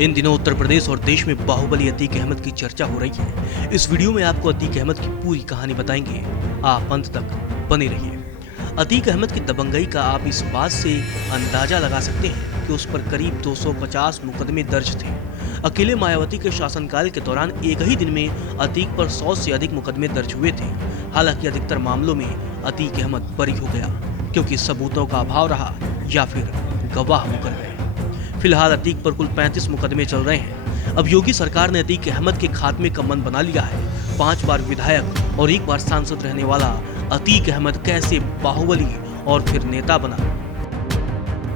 इन दिनों उत्तर प्रदेश और देश में बाहुबली अतीक अहमद की चर्चा हो रही है। इस वीडियो में आपको अतीक अहमद की पूरी कहानी बताएंगे। आप अंत तक बने रहिए। अतीक अहमद की दबंगई का आप इस बात से अंदाजा लगा सकते हैं कि उस पर करीब 250 मुकदमे दर्ज थे। अकेले मायावती के शासनकाल के दौरान एक ही दिन में अतीक पर 100 से अधिक मुकदमे दर्ज हुए थे। हालांकि अधिकतर मामलों में अतीक अहमद बरी हो गया क्योंकि सबूतों का अभाव रहा या फिर गवाह मुकर गए। फिलहाल अतीक पर कुल 35 मुकदमे चल रहे हैं। अब योगी सरकार ने अतीक अहमद के खात्मे का मन बना लिया है। 5 बार विधायक और 1 बार सांसद रहने वाला अतीक अहमद कैसे बाहुबली और फिर नेता बना।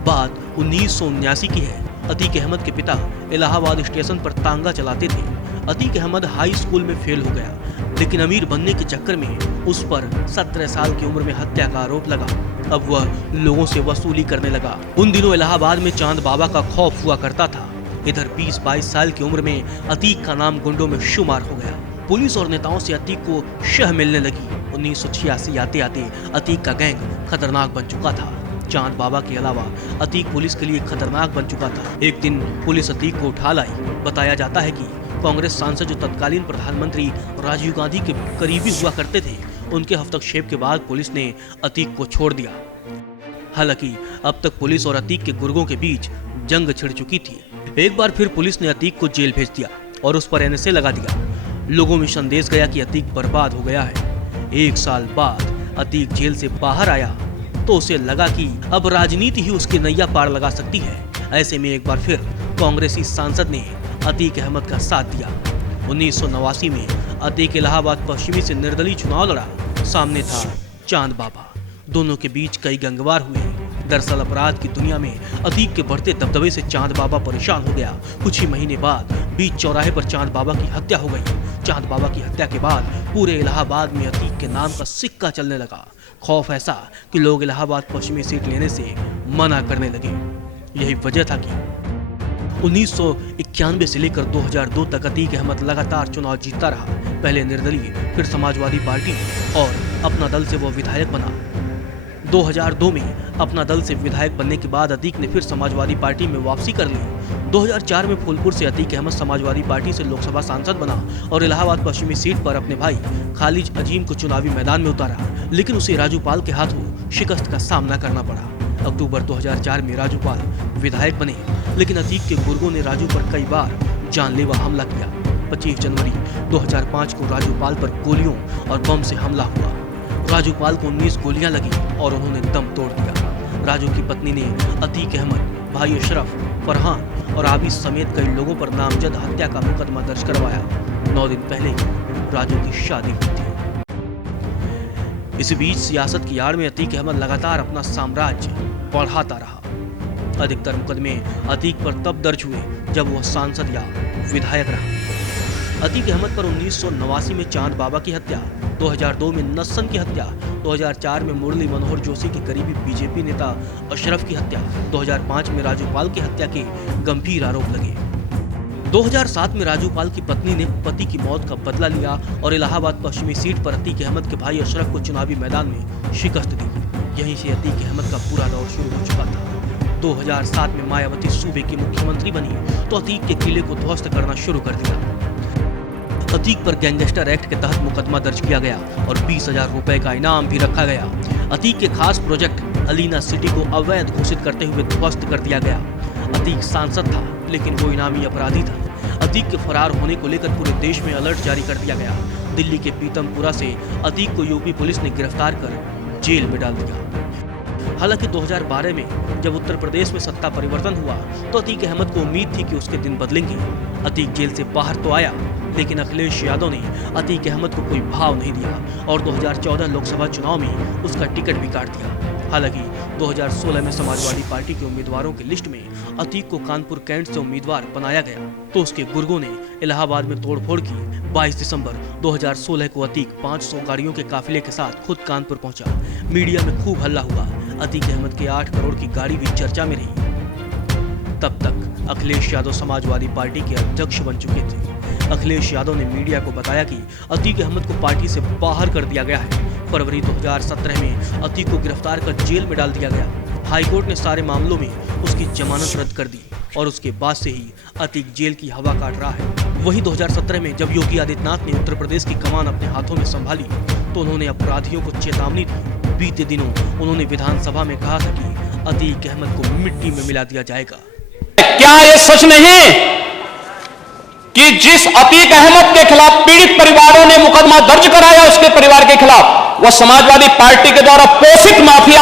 बात 1979 की है। अतीक अहमद के पिता इलाहाबाद स्टेशन पर तांगा चलाते थे। अतीक अहमद हाई स्कूल में फेल हो गया, लेकिन अमीर बनने के चक्कर में उस पर 17 साल की उम्र में हत्या का आरोप लगा। अब वह लोगों से वसूली करने लगा। उन दिनों इलाहाबाद में चांद बाबा का खौफ हुआ करता था। इधर 20-22 साल की उम्र में अतीक का नाम गुंडों में शुमार हो गया। पुलिस और नेताओं से अतीक को शह मिलने लगी। 1986 आते आते अतीक का गैंग खतरनाक बन चुका था। चांद बाबा के अलावा अतीक पुलिस के लिए खतरनाक बन चुका था। एक दिन पुलिस अतीक को उठा लाई। बताया जाता है कि कांग्रेस सांसद जो तत्कालीन प्रधानमंत्री राजीव गांधी के करीबी हुआ करते थे, उनके हस्तक्षेप के बाद पुलिस ने अतीक को छोड़ दिया। हालांकि अब तक पुलिस और अतीक के गुर्गों के बीच जंग छिड़ चुकी थी। एक बार फिर पुलिस ने अतीक को जेल भेज दिया और उस पर एनएसए लगा दिया। लोगों में संदेश गया कि अतीक बर्बाद हो गया है। 1 साल बाद अतीक जेल से बाहर आया तो उसे लगा कि अब राजनीति ही उसकी नैया पार लगा सकती है। ऐसे में एक बार फिर कांग्रेसी सांसद ने अतीक अहमद का साथ दिया। 1989 में अतीक इलाहाबाद पश्चिमी से निर्दलीय चुनाव लड़ा। सामने था चांद बाबा। दोनों के बीच कई गंगवार हुए। दरअसल अपराध की दुनिया में अतीक के बढ़ते दबदबे से चांद बाबा परेशान हो गया। कुछ ही महीने बाद बीच चौराहे पर चांद बाबा की हत्या हो गई। चांद बाबा की हत्या के बाद पूरे इलाहाबाद में अतीक के नाम का सिक्का चलने लगा। खौफ ऐसा कि लोग इलाहाबाद पश्चिमी सीट लेने से मना करने लगे। यही वजह था कि 1991 से लेकर 2002 तक अतीक अहमद लगातार चुनाव जीतता रहा। पहले निर्दलीय, फिर समाजवादी पार्टी और अपना दल से वो विधायक बना। 2002 में अपना दल से विधायक बनने के बाद अतीक ने फिर समाजवादी पार्टी में वापसी कर ली। 2004 में फूलपुर से अतीक अहमद समाजवादी पार्टी से लोकसभा सांसद बना और इलाहाबाद पश्चिमी सीट पर अपने भाई खालिद अजीम को चुनावी मैदान में उतारा, लेकिन उसे राजूपाल के हाथों शिकस्त का सामना करना पड़ा। अक्टूबर 2004 में राजूपाल विधायक बने, लेकिन अतीक के गुर्गों ने राजू पर कई बार जानलेवा हमला किया। 25 जनवरी 2005 को राजूपाल पर गोलियों और बम से हमला हुआ। राजूपाल को 19 गोलियां लगी और उन्होंने दम तोड़ दिया। राजू की पत्नी ने अतीक अहमद, भाई अशरफ, फरहान और आबिद समेत कई लोगों पर नामजद हत्या का मुकदमा दर्ज करवाया। 9 दिन पहले ही राजू की शादी हुई थी। इसी बीच सियासत की आड़ में अतीक अहमद लगातार अपना साम्राज्य बढ़ाता रहा। अधिकतर मुकदमे अतीक पर तब दर्ज हुए जब वह सांसद या विधायक रहा। अतीक अहमद पर 1989 में चांद बाबा की हत्या, 2002 में नस्सन की हत्या, 2004 में मुरली मनोहर जोशी के करीबी बीजेपी नेता अशरफ की हत्या, 2005 में राजूपाल की हत्या के गंभीर आरोप लगे। 2007 में राजूपाल की पत्नी ने पति की मौत का बदला लिया और इलाहाबाद पश्चिमी सीट पर अतीक अहमद के भाई अशरफ को चुनावी मैदान में शिकस्त दी। यहीं से अतीक अहमद का पूरा दौर शुरू हो चुका था। 2007 में मायावती सूबे की मुख्यमंत्री बनी तो अतीक के किले को ध्वस्त करना शुरू कर दिया। अतीक पर गैंगस्टर एक्ट के तहत मुकदमा दर्ज किया गया और 20,000 रुपए का इनाम भी रखा गया। अतीक के खास प्रोजेक्ट अलीना सिटी को अवैध घोषित करते हुए ध्वस्त कर दिया गया। अतीक सांसद था, लेकिन वो इनामी अपराधी था। अतीक के फरार होने को लेकर पूरे देश में अलर्ट जारी कर दिया गया। दिल्ली के पीतमपुरा से अतीक को यूपी पुलिस ने गिरफ्तार कर जेल में डाल दिया। हालांकि 2012 में जब उत्तर प्रदेश में सत्ता परिवर्तन हुआ तो अतीक अहमद को उम्मीद थी कि उसके दिन बदलेंगे। अतीक जेल से बाहर तो आया, लेकिन अखिलेश यादव ने अतीक अहमद को कोई भाव नहीं दिया और 2014 लोकसभा चुनाव में उसका टिकट भी काट दिया। हालांकि 2016 में समाजवादी पार्टी के उम्मीदवारों की लिस्ट में अतीक को कानपुर कैंट से उम्मीदवार बनाया गया तो उसके गुर्गों ने इलाहाबाद में तोड़फोड़ की। 22 दिसंबर 2016 को अतीक 500 गाड़ियों के काफिले के साथ खुद कानपुर पहुंचा। मीडिया में खूब हल्ला हुआ। अतीक अहमद के 8 करोड़ की गाड़ी भी चर्चा में रही। तब तक अखिलेश यादव समाजवादी पार्टी के अध्यक्ष बन चुके थे। अखिलेश यादव ने मीडिया को बताया कि अतीक अहमद को पार्टी से बाहर कर दिया गया है। फरवरी 2017 में अतीक को गिरफ्तार कर जेल में डाल दिया गया। हाईकोर्ट ने सारे मामलों में उसकी जमानत रद्द कर दी और उसके बाद से ही अतीक जेल की हवा काट रहा है। वही 2017 में जब योगी आदित्यनाथ ने उत्तर प्रदेश की कमान अपने हाथों में संभाली तो उन्होंने अपराधियों को चेतावनी दी। बीते दिनों उन्होंने विधानसभा में कहा था कि अतीक अहमद को मिट्टी में मिला दिया जाएगा। क्या ये सच नहीं कि जिस अतीक अहमद के खिलाफ पीड़ित परिवारों ने मुकदमा दर्ज कराया उसके परिवार के खिलाफ, वह समाजवादी पार्टी के द्वारा पोषित माफिया